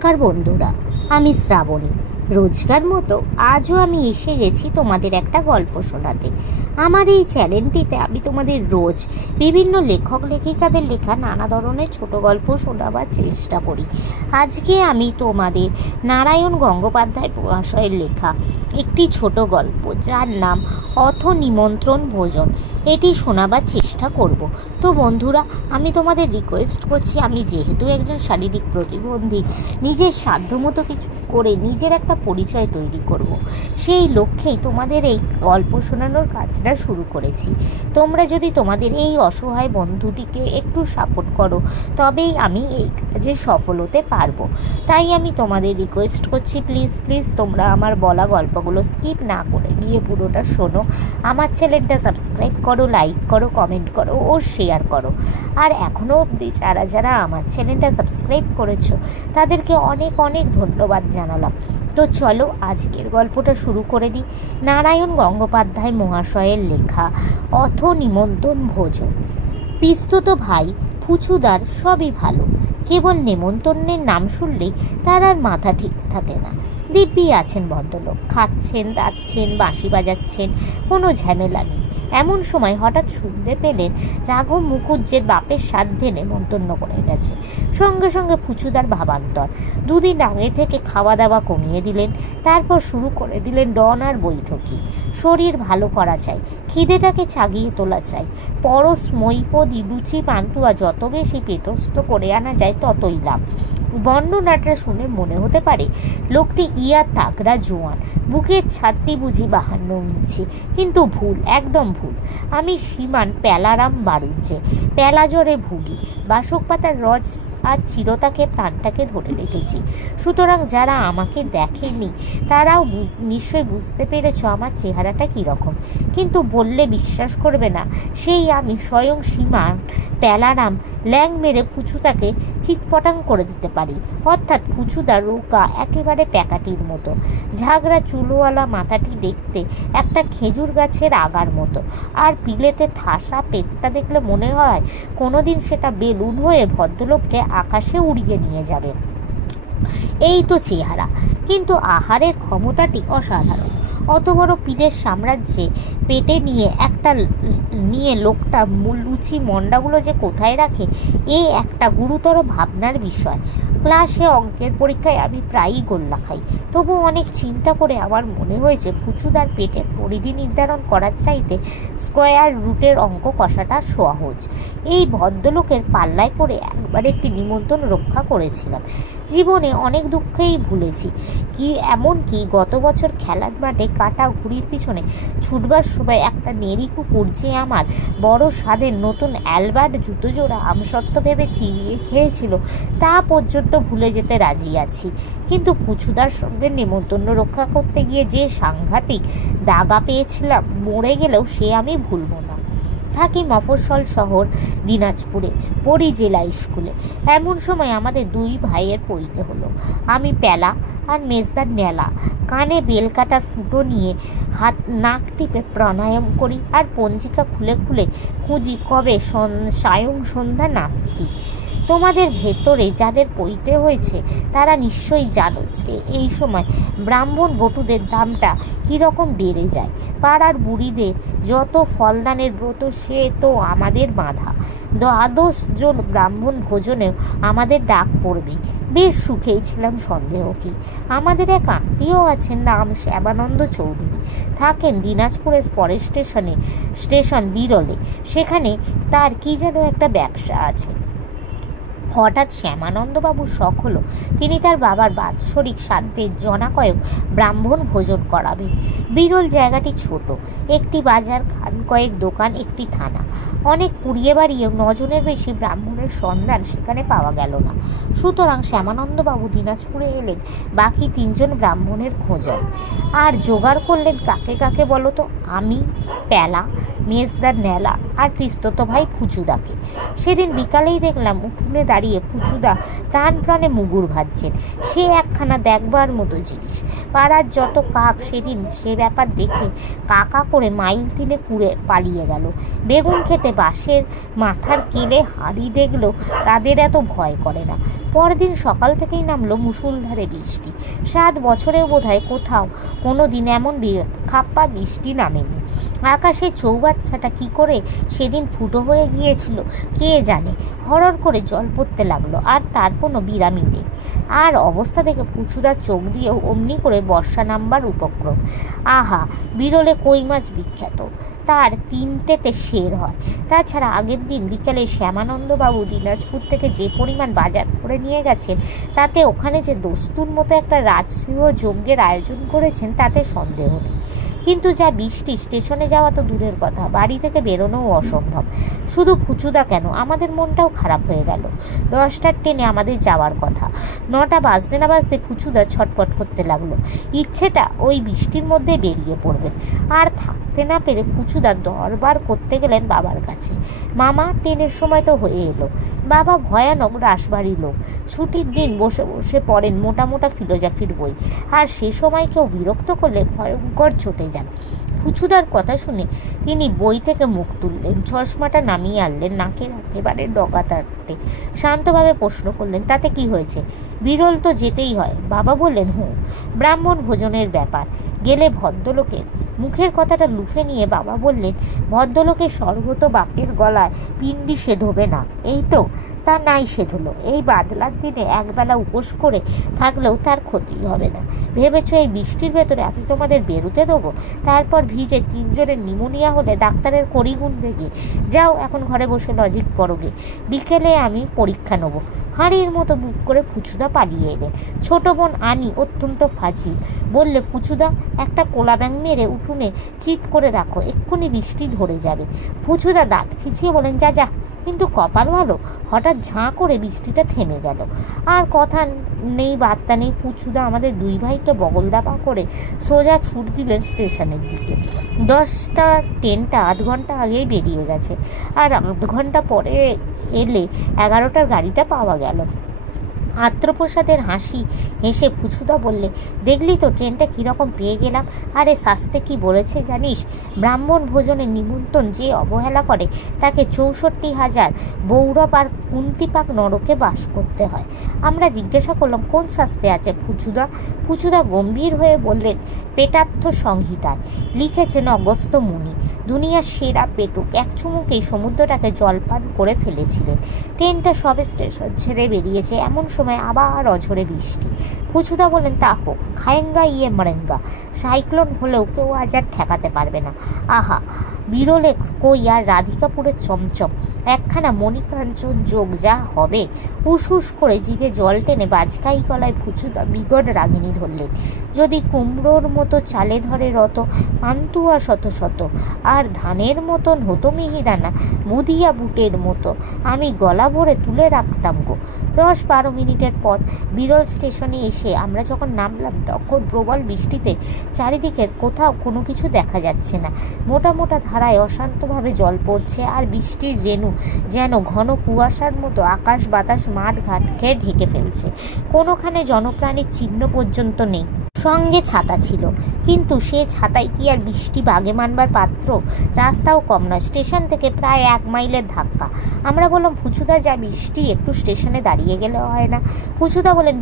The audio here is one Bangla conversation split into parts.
নমস্কার বন্ধুরা, আমি শ্রাবণী। রোজকার মতো আজও আমি এসে গেছি তোমাদের একটা গল্প শোনাতে। আমার এই চ্যানেলটিতে আমি তোমাদের রোজ বিভিন্ন লেখক লেখিকাদের লেখা নানা ধরনের ছোট গল্প শোনাবার চেষ্টা করি। আজকে আমি তোমাদের নারায়ণ গঙ্গোপাধ্যায় মহাশয়ের লেখা একটি ছোট গল্প, যার নাম অথ নিমন্ত্রণ ভোজন, এটি শোনাবার চেষ্টা করব। তো বন্ধুরা, আমি তোমাদের রিকোয়েস্ট করছি, আমি যেহেতু একজন শারীরিক প্রতিবন্ধী, নিজের সাধ্যমতো কিছু করে নিজের একটা পরিচয় তৈরি করব, সেই লক্ষ্যেই তোমাদের এই গল্প শোনানোর কাজটা শুরু করেছি। তোমরা যদি তোমাদের এই অসহায় বন্ধুটিকে একটু সাপোর্ট করো, তবেই আমি এই কাজে সফল হতে পারবো। তাই আমি তোমাদের রিকোয়েস্ট করছি, প্লিজ প্লিজ তোমরা আমার বলা গল্পগুলো স্কিপ না করে গিয়ে পুরোটা শোনো। আমার চ্যানেলটা সাবস্ক্রাইব করো, লাইক করো, কমেন্ট করো ও শেয়ার করো। আর এখনও অবধি যারা আমার চ্যানেলটা সাবস্ক্রাইব করেছো, তাদেরকে অনেক অনেক ধন্যবাদ জানালাম। তো চলো আজকের গল্পটা শুরু করে দিই। নারায়ণ গঙ্গোপাধ্যায় মহাশয়ের লেখা অথ নিমন্ত্রণ ভোজন। পিস্তুত ভাই ফুচুদার সবই ভালো, কেবল নেমন্তন্নের নাম শুনলেই তার আর মাথা ঠিক থাকে না। দিব্যি আছেন ভদ্রলোক, খাচ্ছেন, দাচ্ছেন, বাঁশি বাজাচ্ছেন, কোনো ঝামেলা নেই। এমন সময় হঠাৎ শুনতে পেলেন রাঘব মুখুজ্জের বাপের সাধ্যে নেমন্তন্ন করে গেছে। সঙ্গে সঙ্গে ফুচুদার ভাবান্তর। দুদিন আগে থেকে খাওয়া দাওয়া কমিয়ে দিলেন, তারপর শুরু করে দিলেন ডন আর বৈঠকি। শরীর ভালো করা চাই, খিদেটাকে চাগিয়ে তোলা চাই, পরশ মইপদি লুচি পান্তুয়া যত বেশি পেটস্থ করে আনা যায় ততই লাভ। বর্ণনাটা শুনে মনে হতে পারে লোকটি ইয়া তাগড়া জোয়ান, বুকের ছাতি বুঝি 52 ইঞ্চি, কিন্তু ভুল, একদম ভুল। আমি শ্রীমান প্যালারাম বাড়ুজ্জে, প্যালা জ্বরে ভুগি, বাসক পাতার রস আর চিরতাকে প্রাণটাকে ধরে রেখেছি। সুতরাং যারা আমাকে দেখেনি তারাও নিশ্চয় বুঝতে পেরেছ আমার চেহারাটা কীরকম। কিন্তু বললে বিশ্বাস করবে না, সেই আমি স্বয়ং শ্রীমান প্যালারাম ল্যাং মেরে ফুচুদাকে চিৎপটাং করে দিতে পারি। অর্থাৎ ফুচুদা রোকা একেবারে প্যাকাটির মতো, ঝাগড়া চুলোওয়ালা মাথাটি দেখতে একটা খেজুর গাছের আগার মতো, আর পিলেতে ঠাসা পেটটা দেখলে মনে হয় কোনোদিন সেটা বেলুন হয়ে ভদ্রলোককে আকাশে উড়িয়ে নিয়ে যাবে। এই তো চেহারা, কিন্তু আহারের ক্ষমতাটি অসাধারণ। অত বড় পিলের সাম্রাজ্যে পেটে নিয়ে লোকটা লুচি মন্ডাগুলো যে কোথায় রাখে, এই একটা গুরুতর ভাবনার বিষয়। ক্লাসে অঙ্কের পরীক্ষায় আমি প্রায়ই গোল্লা খাই, তবু অনেক চিন্তা করে আমার মনে হয়েছে ফুচুদার পেটের পরিধি নির্ধারণ করার চাইতে স্কোয়ার রুটের অঙ্ক কষাটা সহজ। এই ভদ্রলোকের পাল্লায় পড়ে একবার একটি নিমন্ত্রণ রক্ষা করেছিলাম। জীবনে অনেক দুঃখেই ভুলেছি, এমনকি গত বছর খেলার মাঠে কাটা ঘুড়ির পিছনে ছুটবার সময় একটা নেড়ি কুকুর যে আমার বড় স্বাদের নতুন অ্যালবার্ট জুতো জোড়া আমসত্ত্ব ভেবে চিবিয়ে খেয়েছিল, তা পর্যন্ত ভুলে যেতে রাজি আছি। কিন্তু ফুচুদার সঙ্গে নেমন্তন্ন রক্ষা করতে গিয়ে যে সাংঘাতিক দাগা পেয়েছিলাম, মরে গেলেও সে আমি ভুলব না। থাকি মফস্বল শহর দিনাজপুরে, পড়ি জেলা স্কুলে। এমন সময় আমাদের দুই ভাইয়ের পইতে হলো। আমি প্যালা আর মেজদার নেলা। কানে বেলকাটার ফুটো নিয়ে নাক টিপে প্রাণায়াম করি, আর পঞ্জিকা খুলে খুলে খুঁজি কবে সায়ং সন্ধ্যা নাস্তি। তোমাদের ভেতরে যাদের পইতে হয়েছে তারা নিশ্চয়ই জানো যে এই সময় ব্রাহ্মণ বটুদের দামটা কীরকম বেড়ে যায়। পাড়ার বুড়িদের যত ফলদানের ব্রত, সে তো আমাদের বাঁধা। 12 জন ব্রাহ্মণ ভোজনেও আমাদের ডাক পড়বেই। বেশ সুখেই ছিলাম, সন্দেহ কি। আমাদের এক আত্মীয় আছেন, নাম শ্যামানন্দ চৌধুরী, থাকেন দিনাজপুরের পরের স্টেশন বিরলে। সেখানে তার কি যেন একটা ব্যবসা আছে। হঠাৎ শ্যামানন্দবাবুর শখ হলো তিনি তার বাবার বাৎসরিক শ্রাদ্ধে জনা কয়েক ব্রাহ্মণ ভোজন করাবেন। বিরল জায়গাটি ছোট, একটি বাজার, খান কয়েক দোকান, একটি থানা। অনেক কুড়িয়ে বাড়িয়ে 9 জনের বেশি ব্রাহ্মণের সন্ধান সেখানে পাওয়া গেল না। সুতরাং শ্যামানন্দবাবু দিনাজপুরে এলেন বাকি 3 জন ব্রাহ্মণের খোঁজায়। আর জোগাড় করলেন কাকে কাকে বলো তো? আমি, প্যালা, মেজদার নেলা আর পিস্তত ভাই ফুচুদাকে। সেদিন বিকালেই দেখলাম উঠোনে দাঁড়িয়ে ফুচুদা প্রাণে মুগুর ভাজছেন। সে একখানা দেখবার মতো জিনিস। পাড়ার যত কাক সেদিন সে ব্যাপার দেখে কাকা করে মাইল তিনে কুড়ে পালিয়ে গেল। বেগুন খেতে বাঁশের মাথার কেলে হাড়ি দেখলো তাদের এত ভয় করে না। পরদিন সকাল থেকেই নামলো মুষলধারে বৃষ্টি। 7 বছরেও বোধহয় কোথাও কোনো দিন এমন খাপ্পা বৃষ্টি নামেনি। আকাশের চৌবাচ্চাটা কি করে সেদিন ফুটো হয়ে গিয়েছিল কে জানে। হরর করে জল পড়তে লাগলো, আর তার কোনো বিরামই নেই। আর অবস্থা দেখে পুচুদার চোখ দিয়েও অমনি করে বর্ষা নামবার উপক্রম। আহা, বিরলে কই মাছ বিখ্যাত, তার 3টেতে সের হয়। তাছাড়া আগের দিন বিকেলে শ্যামানন্দবাবু দিনাজপুর থেকে যে পরিমাণ বাজার করে নিয়ে গেছেন, তাতে ওখানে যে দস্তুর মতো একটা রাজসীয় যজ্ঞের আয়োজন করেছেন তাতে সন্দেহ নেই। কিন্তু যা বৃষ্টি, স্টেশনে যাওয়া তো দূরের কথা, বাড়ি থেকে বেরোনোও অসম্ভব। শুধু ফুচুদা কেন, আমাদের মনটাও খারাপ হয়ে গেল। 10টার ট্রেনে আমাদের যাওয়ার কথা। 9টা বাজতে না বাজতে ফুচুদা ছটপট করতে লাগলো। ইচ্ছেটা ওই বৃষ্টির মধ্যে বেরিয়ে পড়বেন। আর থাকতে না পেরে ফুচুদা দরবার করতে গেলেন বাবার কাছে। মামা, ট্রেনের সময় তো হয়ে এলো। বাবা ভয়ানক রাসবাড়ি লোক, ছুটির দিন বসে বসে পড়েন মোটা মোটা ফিলোজফির বই, আর সে সময় কেউ বিরক্ত করলে ভয়ঙ্কর চটে যান। ফুচুদার কথা শুনে তিনি বই থেকে মুখ তুললেন, চশমাটা নামিয়ে আনলেন নাকের একেবারে ডগা তাড়তে, শান্তভাবে প্রশ্ন করলেন, তাতে কি হয়েছে? বিরল তো যেতেই হয়। বাবা বললেন, ব্রাহ্মণ ভোজনের ব্যাপার, গেলে ভদ্রলোকের। মুখের কথাটা লুফে নিয়ে বাবা বললেন, ভদ্রলোকের স্বর্গত বাপের গলায় পিণ্ডি সেধ হবে না, এই তো? তা নাই সেধ হলো। এই বাদলার দিনে একবেলা উপোস করে থাকলেও তার ক্ষতি হবে না। ভেবেছ এই বৃষ্টির ভেতরে আমি তোমাদের বেরোতে দেবো? তারপর ভিজে 3 জনের নিমোনিয়া হলে ডাক্তারের কড়ি গুনবে গিয়ে। যাও, এখন ঘরে বসে লজিক পড়োগে, বিকেলে আমি পরীক্ষা নেব। হাঁড়ির মতো মুখ করে ফুচুদা পালিয়ে এলেন। ছোট বোন আনি অত্যন্ত ফাজিল, বললে, ফুচুদা, একটা কোলা ব্যাং মেরে উঠোনে চিৎ করে রাখো, এক্ষুনি বৃষ্টি ধরে যাবে। ফুচুদা দাঁত খিচিয়ে বলেন, যা যা। কিন্তু কপাল ভালো, হঠাৎ ঝাঁ করে বৃষ্টিটা থেমে গেল। আর কথা নেই বার্তা নেই, ফুচুদা আমাদের 2 ভাইকে বগলদাপা করে সোজা ছুট দিলেন স্টেশনের দিকে। 10টার ট্রেনটা আধ ঘন্টা আগেই বেরিয়ে গেছে, আর আধ ঘন্টা পরে এলে 11টার গাড়িটা পাওয়া গেল। আত্মপ্রসাদের হাসি হেসে ফুচুদা বললে, দেখলি তো ট্রেনটা কীরকম পেয়ে গেলাম। আরে শাস্তে কি বলেছে জানিস? ব্রাহ্মণ ভোজনের নিমন্ত্রণ যে অবহেলা করে তাকে 64,000 বৌরব আর কুন্তিপাক নরকে বাস করতে হয়। আমরা জিজ্ঞাসা করলাম, কোন শাস্তে আছে ফুচুদা? ফুচুদা গম্ভীর হয়ে বললেন, পেটার্থ সংহিতায় লিখেছেন অগস্ত্য মুনি, দুনিয়ার সেরা পেটুক, এক চুমুকেই সমুদ্রটাকে জলপান করে ফেলেছিলেন। ট্রেনটা সবে স্টেশন ছেড়ে বেরিয়েছে, এমন সময় আবার অঝরে বৃষ্টি। ফুচুদা বলেন, তা হোক, খায়েঙ্গা ইয়ে মরেঙ্গা, সাইক্লোন হলেও কেউ আজ আর ঠেকাতে পারবে না। আহা, বিরলে কই আর রাধিকাপুরের চমচম, একখানা মণিকাঞ্চন যোগ যা হবে। উস করে জিভে জল টেনে বাজকাই গলায় ফুচুদা বিগড় রাগিনী ধরলেন, যদি কুমড়োর মতো চালে ধরে রত পান্তুয়া শত শত, আর ধানের মতন হতো মিহিদানা বুধিয়া বুটের মতো, আমি গলা ভরে তুলে রাখতাম গো। 10-12 মিনিটের পর বিরল স্টেশনে এসে আমরা যখন নামলাম, তখন প্রবল বৃষ্টিতে চারিদিকের কোথাও কোনো কিছু দেখা যাচ্ছে না। মোটা মোটা ধারায় অশান্তভাবে জল পড়ছে, আর বৃষ্টির রেণু যেন ঘন কুয়াশার মতো আকাশ বাতাস মাঠ ঘাটকে ঢেকে ফেলছে। কোনোখানে জনপ্রাণীর চিহ্ন পর্যন্ত নেই। সঙ্গে ছাতা ছিল, কিন্তু সে ছাতায় কি আর বৃষ্টি বাগে মানবার পাত্র? রাস্তাও কম নয়, স্টেশন থেকে প্রায় 1 মাইলের ধাক্কা। আমরা বললাম, ফুচুদা, যা বৃষ্টি, একটু স্টেশনে দাঁড়িয়ে গেলে হয় না? ফুচুদা বলেন,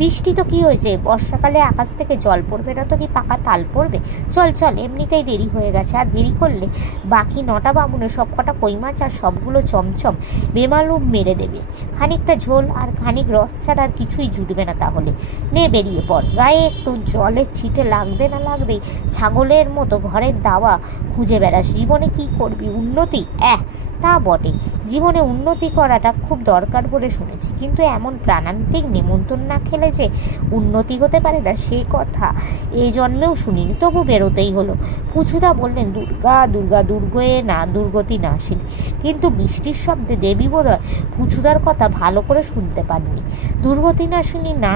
বৃষ্টি তো কি হয়েছে? বর্ষাকালে আকাশ থেকে জল পড়বে না তো কি পাকা তাল পড়বে? চল, এমনিতেই দেরি হয়ে গেছে, আর দেরি করলে বাকি 9টা বামুনে সবকটা কই মাছ আর সবগুলো চমচম বেমালুম মেরে দেবে। খানিকটা ঝোল আর খানিক রস ছাড়া আর কিছুই জুটবে না। তাহলে নে, বেরিয়ে পড়। গায়ে একটু জলের ছিটে লাগতে না লাগতেই ছাগলের মতো ঘরের দাওয়া খুঁজে বেড়াস। জীবনে কি করবি? উন্নতি? তা বটে, জীবনে উন্নতি করাটা খুব দরকার বলে শুনেছি, কিন্তু এমন প্রাণান্তিক নিমন্ত্রণ না খেলে যে উন্নতি হতে পারে না, সে কথা এই জন্মেও শুনিনি। তবু বেরোতেই হলো। ফুচুদা বললেন, দুর্গা দুর্গে না দুর্গতি না আসেনি। কিন্তু বৃষ্টির শব্দে দেবী বোধহয় ফুচুদার কথা ভালো করে শুনতে পাননি। দুর্গতি না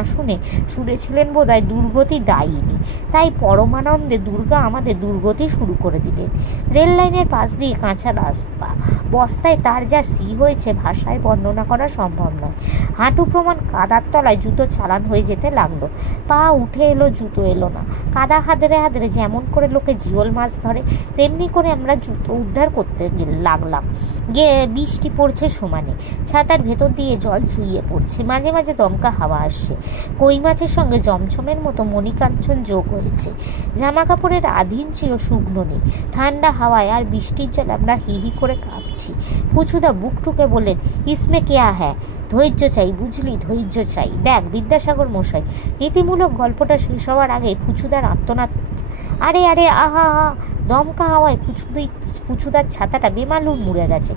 শুনে শুনেছিলেন বোধহয় দুর্গতি দায়িনী, তাই পরমানন্দে দুর্গা আমাদের দুর্গতি শুরু করে দিলেন। রেল লাইনের পাশ দিয়ে কাঁচা রাস্তা, বস্তায় তার যা সি হয়েছে ভাষায় বর্ণনা করা সম্ভব নয়। হাঁটু প্রমাণ কাদার তলায় জুতো চালান হয়ে যেতে লাগলো। পা উঠে এলো, জুতো এলো না। কাদা হাদরে হাদরে যেমন করে লোকে জিওল মাছ ধরে তেমনি করে আমরা জুতো উদ্ধার করতে লাগলাম। বৃষ্টি পড়ছে সমানে, ছাতার ভেতর দিয়ে জল চুইয়ে পড়ছে, মাঝে মাঝে দমকা হাওয়া আসছে। কই মাছের সঙ্গে জমছমের মতো মণিকাঞ্চন যোগ হয়েছে। জামা কাপড়ের আধীন ছিল শুকনো নেই। ঠান্ডা হাওয়ায় আর বৃষ্টির জল আমরা হি হি করে কাঁপছি। পুচুদা বুক টুকে বললেন, ইসমে কেয়া হ্যাঁ? ধৈর্য চাই, বুঝলি, ধৈর্য চাই। দেখ বিদ্যাসাগর মশাই। নীতিমূলক গল্পটা শেষ হওয়ার আগে পুচুদার আর্তনাদ, আরে আরে আহা আহা! দমকা হাওয়ায় পুচুদার ছাতাটা বেমালুম মুড়ে গেছে।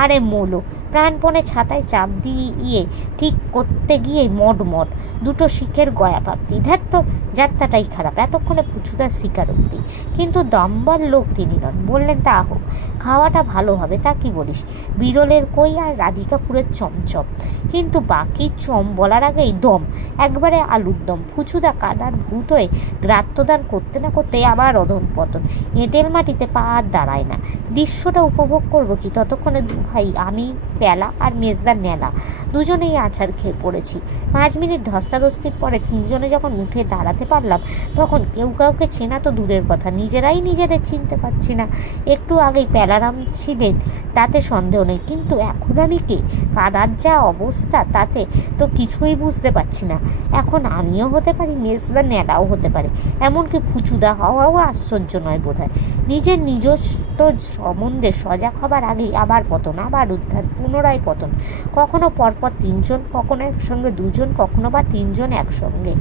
আরে মোলো! প্রাণপণে ছাতায় চাপ দিয়ে ঠিক করতে গিয়ে মড দুটো শিখের গয়া প্রাপ্তি। ধ্যাত্ত, যাত্রাটাই খারাপ। এতক্ষণে পুচুদার স্বীকারোক্তি। কিন্তু দম্বার লোক তিনি নন। বললেন, তা হোক, খাওয়াটা ভালো হবে, তা কি বলিস? বিরলের কই আর রাধিকাপুরের চমচম। কিন্তু বাকি চম বলার আগেই দম, একবারে আলুর দম। পুচুদা কাদার ভূত হয়ে গ্রাত্যদান করতে না করতে আবার অধঃপতন। এঁটেল মাটিতে পা আর দাঁড়ায় না। দৃশ্যটা উপভোগ করবো কি? ততক্ষণে দু ভাই, আমি প্যালা আর মেজদার নেলা, দুজনেই আছাড় খেয়ে পড়েছি। 5 মিনিট ধস্তাধস্তির পরে তিনজনে যখন উঠে দাঁড়াতে পারলাম, তখন কেউ কাউকে চেনা তো দূরের কথা, নিজেরাই নিজেদের চিনতে পারছি না। একটু আগেই প্যালারাম ছিলেন, তাতে সন্দেহ নেই, কিন্তু এখন আমি কে? কাদার যা অবস্থা, তাতে তো কিছুই বুঝতে পারছি না। এখন আমিও হতে পারি, মেজদা নেলাও হতে পারে, এমনকি ফুচুদা হওয়াও আশ্চর্য নয় বোধ হয়। নিজের নিজস্ব সম্বন্ধে সজাগ হবার আগেই আবার পতন, আবার উদ্ধার, পুনরায় পতন। কখনো পরপর 3 জন, কখনো একসঙ্গে 2 জন, কখনো বা 3 জন একসঙ্গে।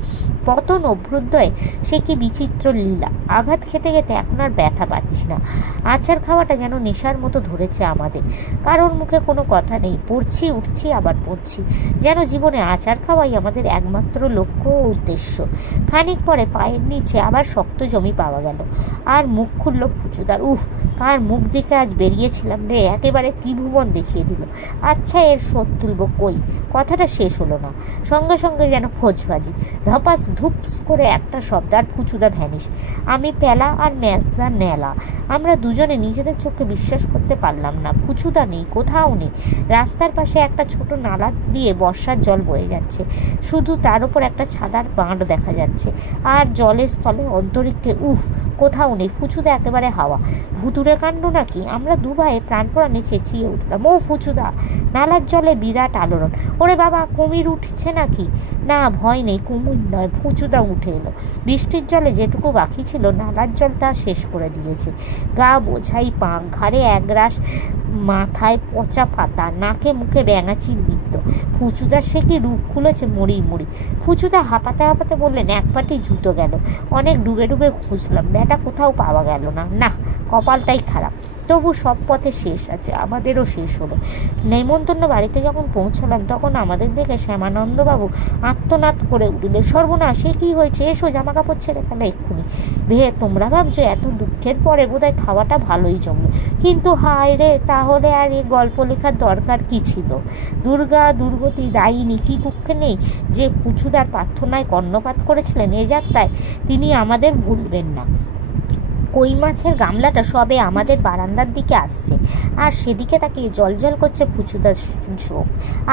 পতন অভ্যুদয়, সে কি বিচিত্র লীলা! আঘাত খেতে খেতে এখন আর ব্যথা পাচ্ছি না। আচার খাওয়াটা যেন নেশার মতো ধরেছে আমাদের। কারোর মুখে কোনো কথা নেই, পড়ছি, উঠছি, আবার পড়ছি, যেন জীবনে আচার খাওয়াই আমাদের একমাত্র লক্ষ্য ও উদ্দেশ্য। খানিক পরে পায়ের নিচে আবার শক্ত জমি পাওয়া গেল, আর মুখ খুলল পুচুদার। উফ, কার মুখ দেখে আজ বেরিয়েছিলাম রে! একেবারে ত্রিভুবন দেখিয়ে দিল। আচ্ছা, এর শোধ তুলব কই? কথাটা শেষ হলো না, সঙ্গে সঙ্গে যেন খোঁজবাজি। ধপাস ধুপস করে একটা শব্দ, আর পুচুদা ভ্যানিশ। আমি প্যালা আর মেজদা নেলা। আমরা দুজনে নিজেদের চোখে বিশ্বাস করতে পারলাম না। পুচুদা নেই, কোথাও নেই। রাস্তার পাশে একটা ছোট নালা দিয়ে বর্ষার জল বয়ে যাচ্ছে, শুধু তার উপর একটা ছাদার বাঁধ দেখা যাচ্ছে, আর জলের স্থলে অন্তরিক্ষে উফ, কোথাও নেই। ফুচুদা একেবারে হাওয়া। ভুতুরে কাণ্ড নাকি? আমরা দু ভাইয়ে প্রাণপণে চেঁচিয়ে উঠলাম, ও ফুচুদা! নালার জলে বিরাট আলোড়ন। ওরে বাবা, কুমির উঠছে নাকি? না, ভয় নেই, কুমির নয়, ফুচুদা উঠে এলো। বৃষ্টির জলে যেটুকু বাকি ছিল, নালার জল তা শেষ করে দিয়েছে। গা বোঝাই পাক, ঘাড়ে একরাশ, মাথায় পচা পাতা, নাকে মুখে ব্যাঙাচির নৃত্য। ফুচুদার সে কি রূপ খুলেছে মরি। ফুচুদা হাঁপাতে হাঁপাতে বললেন, এক পাটি জুতো গেল। অনেক ডুবে ডুবে খুঁজলাম, ব্যাটা কোথাও পাওয়া গেল না। না, কপালটাই খারাপ। তবু সব পথে শেষ আছে, আমাদেরও শেষ হলো। নেমন্তন্ন বাড়িতে যখন পৌঁছালাম, তখন আমাদের দেখে শ্যামানন্দবাবু আত্মনাদ করে উঠলেন, সর্বনাশ, সে কী হয়েছে? এসো, জামা কাপড় ছেড়ে ফেলে এক্ষুনি। তোমরা ভাবছো এত দুঃখের পরে বোধহয় খাওয়াটা ভালোই জমলো, কিন্তু হায় রে, তাহলে আর এই গল্প লেখার দরকার কি ছিল? দুর্গা দুর্গতি দায়িনী কি কুক্ষে নেই যে পুচুদার প্রার্থনায় কর্ণপাত করেছিলেন? এ যাত্রায় তিনি আমাদের ভুলবেন না। কই মাছের গামলাটা সবে আমাদের বারান্দার দিকে আসছে, আর সেদিকে তাকিয়ে জল করছে পুচুদার চোখ।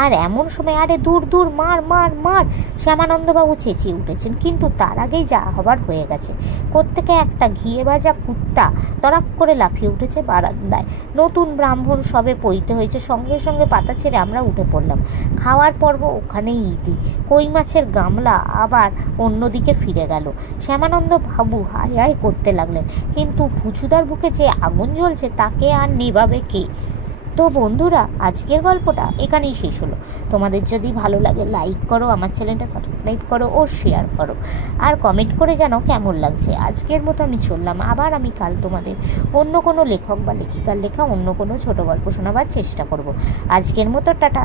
আর এমন সময়, আরে দূর দূর, মার মার মার! শ্যামানন্দবাবু চেঁচিয়ে উঠেছেন, কিন্তু তার আগেই যা হবার হয়ে গেছে। কোত্থেকে একটা ঘিয়ে ভাজা কুত্তা তরাক করে লাফিয়ে উঠেছে বারান্দায়। নতুন ব্রাহ্মণ সবে পইতে হয়েছে। সঙ্গে সঙ্গে পাতা ছেড়ে আমরা উঠে পড়লাম। খাওয়ার পর্ব ওখানেই ইতি। কই মাছের গামলা আবার অন্যদিকে ফিরে গেল। শ্যামানন্দ বাবু হায় হায় করতে লাগলেন, কিন্তু ফুচুদার বুকে যে আগুন জ্বলছে, তাকে আর নেভাবে কে? তো বন্ধুরা, আজকের গল্পটা এখানেই শেষ হলো। তোমাদের যদি ভালো লাগে লাইক করো, আমার চ্যানেলটা সাবস্ক্রাইব করো ও শেয়ার করো, আর কমেন্ট করে জানাও কেমন লাগছে। আজকের মতো আমি চললাম। আবার আমি কাল তোমাদের অন্য কোনো লেখক বা লেখিকার লেখা অন্য কোনো ছোট গল্প শোনাবার চেষ্টা করব। আজকের মতো টাটা।